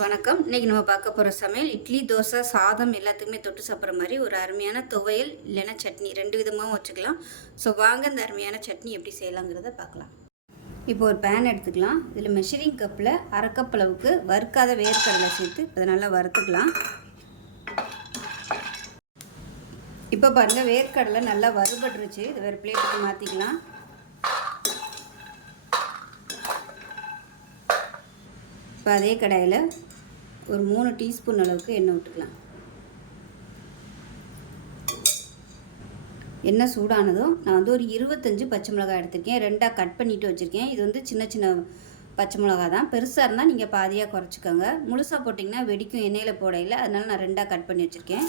வணக்கம். இன்றைக்கி நம்ம பார்க்க போகிற சமையல் இட்லி, தோசை, சாதம் எல்லாத்துக்குமே தொட்டு சாப்பிட்ற மாதிரி ஒரு அருமையான துவையல் இல்லைன்னா சட்னி 2 விதமாகவும் வச்சுக்கலாம். ஸோ வாங்க இந்த அருமையான சட்னி எப்படி செய்யலாங்கிறத பார்க்கலாம். இப்போ ஒரு பேன் எடுத்துக்கலாம். இதில் மெஷரிங் கப்பில் 1/2 கப் அளவுக்கு வறுக்காத வேர்க்கடலை சேர்த்து அதை நல்லா வறுத்துக்கலாம். இப்போ பாருங்கள், வேர்க்கடலை நல்லா வறுபட்டுருச்சு. இது வேறு பிளேட்டுக்கு மாற்றிக்கலாம். இப்போ அதே கடாயில் ஒரு 3 டீஸ்பூன் அளவுக்கு எண்ணெய் விட்டுக்கலாம். எண்ணெய் சூடானதும் நான் ஒரு 25 பச்சை மிளகாய் எடுத்திருக்கேன். 2ஆக கட் பண்ணிவிட்டு வச்சுருக்கேன். இது சின்ன சின்ன பச்சை மிளகா தான். பெருசாக இருந்தால் நீங்கள் பாதியாக குறைச்சிக்கோங்க. முழுசாக போட்டிங்கன்னா வெடிக்கும் எண்ணெயில் போடையில். அதனால் நான் 2ஆக கட் பண்ணி வச்சுருக்கேன்.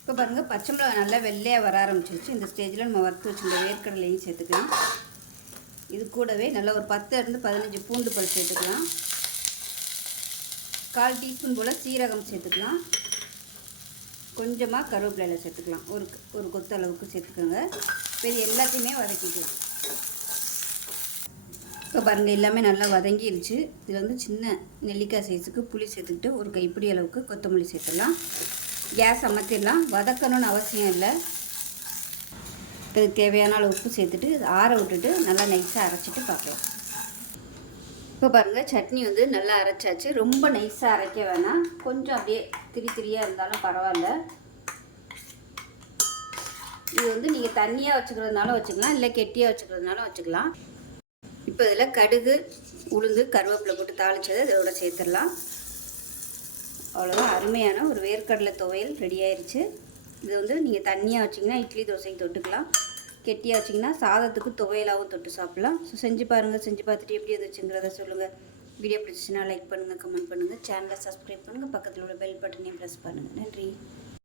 இப்போ பாருங்கள், பச்சை மிளகாய் நல்லா வெள்ளையாக வர ஆரம்பிச்சிருச்சு. இந்த ஸ்டேஜில் நம்ம வறுத்து வச்சுருந்த வேர்க்கடலையும் சேர்த்துக்கலாம். இது கூடவே நல்லா ஒரு 10 15 பூண்டு பல் சேர்த்துக்கலாம். 1/4 டீஸ்பூன் போல் சீரகம் சேர்த்துக்கலாம். கொஞ்சமாக கருவேப்பிலையில் சேர்த்துக்கலாம். ஒரு கொத்து அளவுக்கு சேர்த்துக்கோங்க. இப்போ இது எல்லாத்தையுமே வதக்கிக்கலாம். இப்போ பாருங்கள், எல்லாமே நல்லா வதங்கிருச்சு. இதில் சின்ன நெல்லிக்காய் சைஸுக்கு புளி சேர்த்துக்கிட்டு ஒரு கைப்பிடி அளவுக்கு கொத்தமல்லி சேர்த்துடலாம். கேஸ் அமர்த்திடலாம். வதக்கணும்னு அவசியம் இல்லை. இதுக்கு தேவையான அளவு உப்பு சேர்த்துட்டு ஆற விட்டுட்டு நல்லா நைஸாக அரைச்சிட்டு பார்க்கலாம். இப்போ பாருங்கள், சட்னி நல்லா அரைச்சாச்சு. ரொம்ப நைஸாக அரைக்க வேணாம். கொஞ்சம் அப்படியே திரியாக இருந்தாலும் பரவாயில்ல. இது நீங்கள் தண்ணியாக வச்சுக்கிறதுனாலும் வச்சுக்கலாம், இல்லை கெட்டியாக வச்சுக்கிறதுனாலும் வச்சுக்கலாம். இப்போ இதில் கடுகு, உளுந்து, கருவேப்பிலை போட்டு தாளித்ததை இதோட சேர்த்துடலாம். அவ்வளோதான், அருமையான ஒரு வேர்க்கடலை துவையல் ரெடி ஆயிடுச்சு. இது நீங்கள் தண்ணியாக வச்சிங்கன்னா இட்லி தோசைக்கு தொட்டுக்கலாம். கெட்டியாக வச்சிங்கன்னா சாதத்துக்கு துவையலாகவும் தொட்டு சாப்பிட்லாம். ஸோ செஞ்சு பாருங்கள். செஞ்சு பார்த்துட்டு எப்படி இருந்துச்சுங்கிறத சொல்லுங்கள். வீடியோ பிடிச்சிச்சின்னா லைக் பண்ணுங்கள், கமெண்ட் பண்ணுங்கள், சேனலை சப்ஸ்கிரைப் பண்ணுங்கள், பக்கத்தில் உள்ள பெல் பட்டனையும் ப்ரெஸ் பண்ணுங்கள். நன்றி.